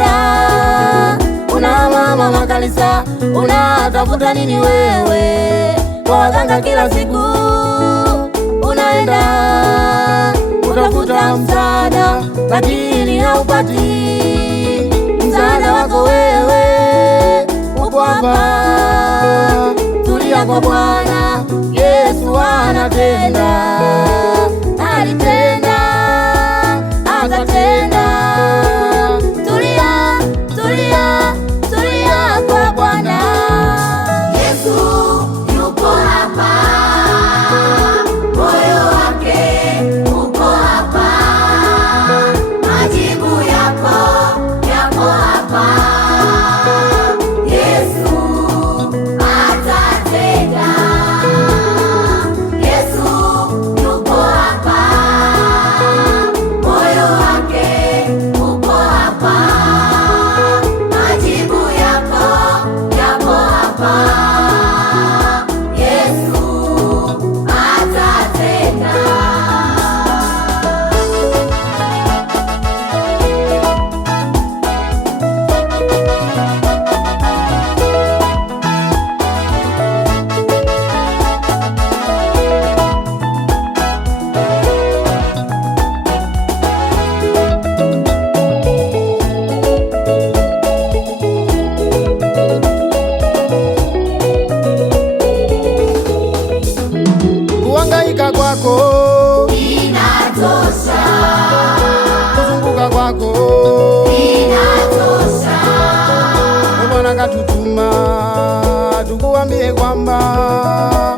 haja, unahama makanisa, unatafuta nini wewe? Kwa waganga kila siku unaenda kutafuta msaada, lakini haupati msaada wako wewe. Upo hapa, tulia kwa Bwana. Yesu anatenda, alitenda, atatenda. Tulia, tulia, tulia kwa Bwana. Yesu yupo hapa, moyo wake uko hapa, majibu yako yako hapa. Yesu atatenda. Yesu yupo hapa, moyo wake uko hapa, majibu yako yako hapa. Yesu atatenda. Kuhangaika kwako Inatosha, kuzunguka kwako inatosha. Bwana katutuma tukuambie kwamba